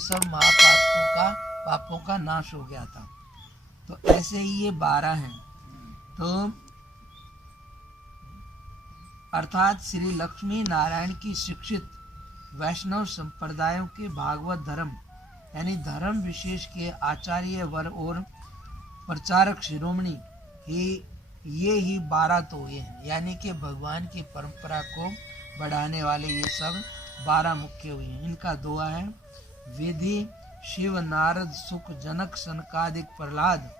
सब पापों का नाश हो गया था। तो ऐसे ही ये 12 हैं। तो अर्थात श्री लक्ष्मी नारायण की शिक्षित वैष्णव संप्रदायों के भागवत धर्म यानी धर्म विशेष के आचार्य वर और प्रचारक शिरोमणि ये ही 12 तो हुए हैं, यानी कि भगवान की परंपरा को बढ़ाने वाले ये सब 12 मुख्य हुए हैं। इनका दोहा है, विधि शिव नारद सुख जनक सनकादिक प्रहलाद,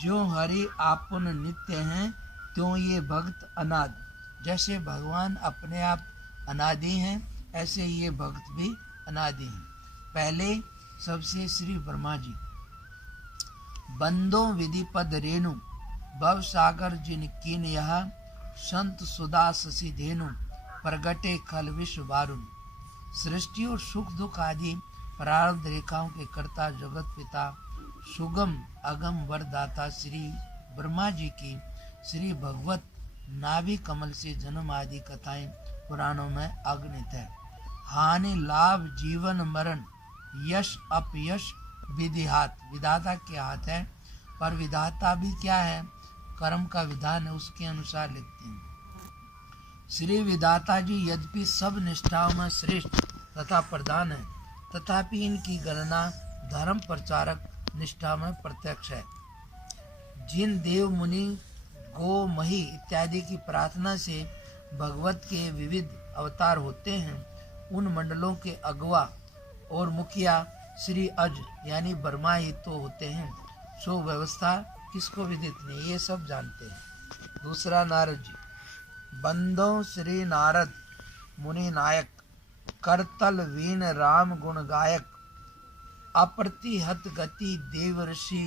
जो हरि आपन नित्य हैं त्यों ये भक्त अनाद। जैसे भगवान अपने आप अनादि हैं, ऐसे ये भक्त भी अनादि हैं। पहले सबसे श्री ब्रह्मा जी, बंदो विधि पद रेणु, भव सागर जिन कीन यह, संत सुदा शशि धेनु, प्रगटे खल विश्व वारुण। सृष्टि और सुख दुख आदि प्रारब्ध रेखाओं के कर्ता जगत पिता सुगम अगम वरदाता श्री ब्रह्मा जी की श्री भगवत नाभि कमल से जन्म आदि कथाएं पुराणों में अगणित है। हानि लाभ जीवन मरण यश अपयश विधि हाथ, विधाता के हाथ है, पर विधाता भी क्या है, कर्म का विधान है, उसके अनुसार लिखते हैं। श्री विधाता जी यद्यपि सब निष्ठाओं में श्रेष्ठ तथा प्रधान है, तथापि इनकी गणना धर्म प्रचारक निष्ठा में प्रत्यक्ष है। जिन देव मुनि गो मही इत्यादि की प्रार्थना से भगवत के विविध अवतार होते हैं, उन मंडलों के अगवा और मुखिया श्री अज यानी ब्रह्मा ही तो होते हैं। सो व्यवस्था किसको विदित नहीं, ये सब जानते हैं। दूसरा नारद जी, बंदो श्री नारद मुनि नायक, करतल वीन राम गुण गायक, अप्रतिहत गति देव ऋषि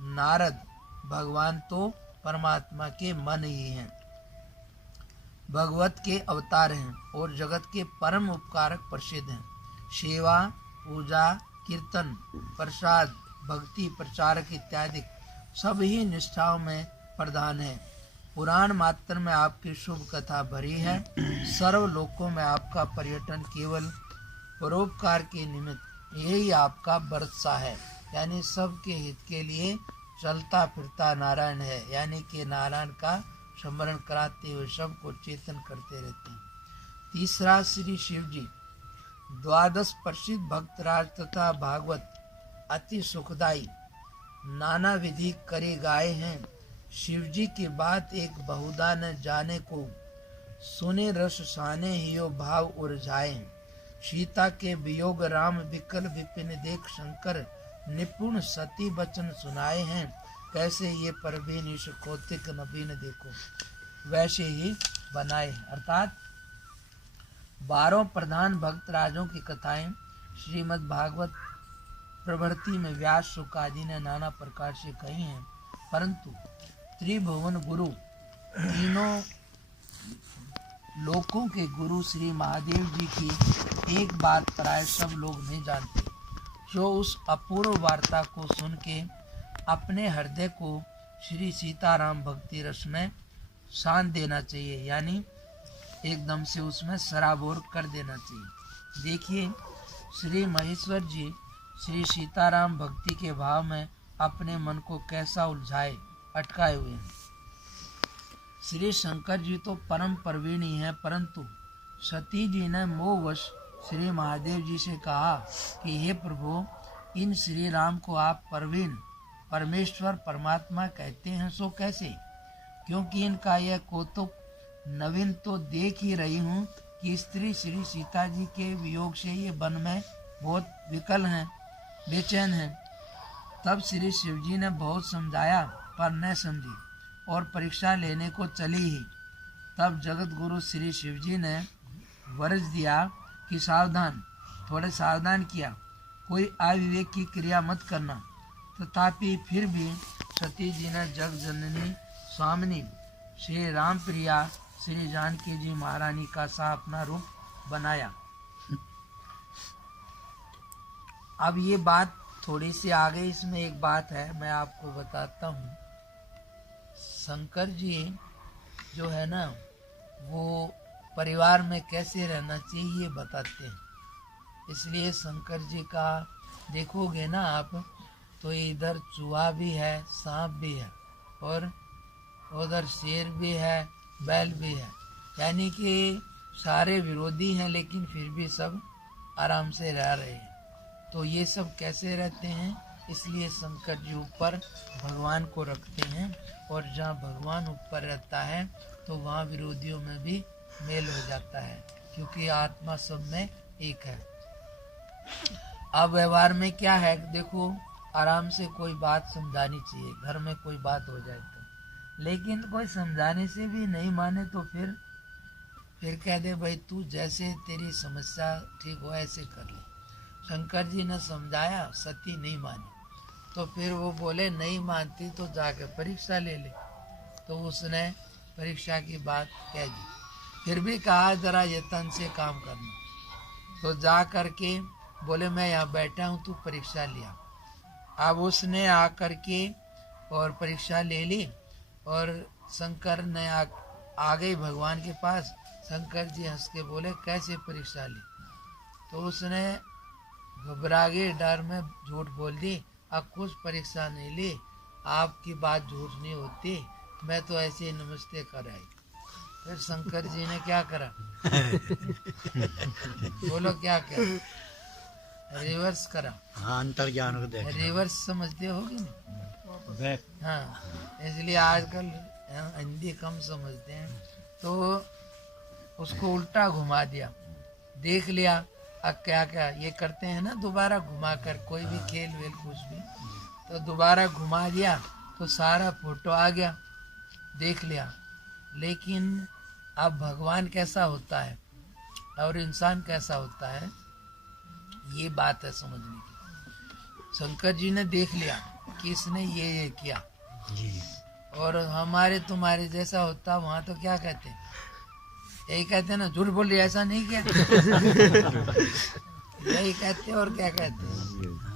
नारद। भगवान तो परमात्मा के मन ही हैं, भगवत के अवतार हैं और जगत के परम उपकारक प्रसिद्ध हैं। सेवा पूजा कीर्तन प्रसाद भक्ति प्रचारक इत्यादि सभी निष्ठाओं में प्रधान है। पुराण मात्र में आपकी शुभ कथा भरी है। सर्व लोकों में आपका पर्यटन केवल परोपकार के निमित्त यही आपका बरसा है, यानी सबके हित के लिए चलता फिरता नारायण है, यानी कि नारायण का स्मरण कराते हुए सबको चेतन करते रहते हैं। तीसरा श्री शिव जी, द्वादश प्रसिद्ध भक्तराज तथा भागवत अति सुखदायी, नाना विधि करे गाए हैं। शिव जी की बात एक बहुधा न जाने को, सुने रस साने हियो भाव उर्झाए। सीता के वियोग राम विकल विपिन देख, शंकर निपुण सती वचन सुनाए हैं। कैसे ये परवीन ईश कौतिक नबीन देखो, वैसे ही बनाए। अर्थात 12 प्रधान भक्त राजों की कथाएं श्रीमद् भागवत प्रवृत्ति में व्यास शुक आदि ने नाना प्रकार से कही हैं, परंतु त्रिभुवन गुरु तीनों लोकों के गुरु श्री महादेव जी की एक बात प्राय सब लोग नहीं जानते। जो उस अपूर्व वार्ता को सुन के अपने हृदय को श्री सीताराम भक्ति रस में शान देना चाहिए, यानी एकदम से उसमें सराबोर कर देना चाहिए। देखिए श्री महेश्वर जी श्री सीताराम भक्ति के भाव में अपने मन को कैसा उलझाए अटकाए हुए हैं। श्री शंकर जी तो परम प्रवीणी हैं, परंतु सती जी ने मोहवश श्री महादेव जी से कहा कि हे प्रभु, इन श्री राम को आप प्रवीण परमेश्वर परमात्मा कहते हैं, सो कैसे? क्योंकि इनका यह कौतुक नवीन तो देख ही रही हूँ कि स्त्री श्री सीता जी के वियोग से ये वन में बहुत विकल हैं, बेचैन हैं। तब श्री शिव जी ने बहुत समझाया पर न समझी और परीक्षा लेने को चली ही। तब जगत गुरु श्री शिव जी ने वरज दिया कि सावधान, थोड़े सावधान किया, कोई अविवेक की क्रिया मत करना। तथापि फिर भी सती जी ने जग जननी स्वामिनी श्री राम प्रिया श्री जानकी जी महारानी का सा अपना रूप बनाया। अब ये बात थोड़ी सी आगे इसमें एक बात है, मैं आपको बताता हूँ। शंकर जी जो है ना, वो परिवार में कैसे रहना चाहिए ये बताते हैं। इसलिए शंकर जी का देखोगे ना आप तो इधर चूहा भी है, सांप भी है, और उधर शेर भी है, बैल भी है। यानी कि सारे विरोधी हैं, लेकिन फिर भी सब आराम से रह रहे हैं। तो ये सब कैसे रहते हैं? इसलिए शंकर जी ऊपर भगवान को रखते हैं, और जहाँ भगवान ऊपर रहता है तो वहाँ विरोधियों में भी मेल हो जाता है, क्योंकि आत्मा सब में एक है। अब व्यवहार में क्या है, देखो आराम से कोई बात समझानी चाहिए, घर में कोई बात हो जाए तो, लेकिन कोई समझाने से भी नहीं माने तो फिर कह दे भाई तू जैसे तेरी समस्या ठीक हो ऐसे कर ले। शंकर जी ने समझाया, सती नहीं मानी, तो फिर वो बोले नहीं मानती तो जाकर परीक्षा ले ले। तो उसने परीक्षा की बात कह दी, फिर भी कहा जरा यत्न से काम करना। तो जा करके बोले मैं यहाँ बैठा हूँ, तू परीक्षा लिया। अब उसने आकर के और परीक्षा ले ली, और शंकर ने आ गई भगवान के पास। शंकर जी हंस के बोले कैसे परीक्षा ली? तो उसने घबरा गए, डर में झूठ बोल दी, अब कुछ परीक्षा नहीं ली, आपकी बात झूठ नहीं होती, मैं तो ऐसे ही नमस्ते कर आई। फिर शंकर जी ने क्या करा? बोलो क्या क्या? रिवर्स करा। हाँ, अंतर्ज्ञान को देख। रिवर्स समझते होगे ना? हाँ, इसलिए आजकल हिंदी कम समझते हैं, तो उसको उल्टा घुमा दिया, देख लिया। अब क्या क्या ये करते हैं ना, दोबारा घुमा कर कोई भी खेल वेल कुछ भी, तो दोबारा घुमा दिया तो सारा फोटो आ गया, देख लिया। लेकिन अब भगवान कैसा होता है और इंसान कैसा होता है, ये बात है समझने की। शंकर जी ने देख लिया कि इसने ये किया जी। और हमारे तुम्हारे जैसा होता वहाँ तो क्या कहते हैं, यही कहते हैं ना, झूठ बोल रही ऐसा नहीं किया। यही कहते हैं और क्या कहते हैं।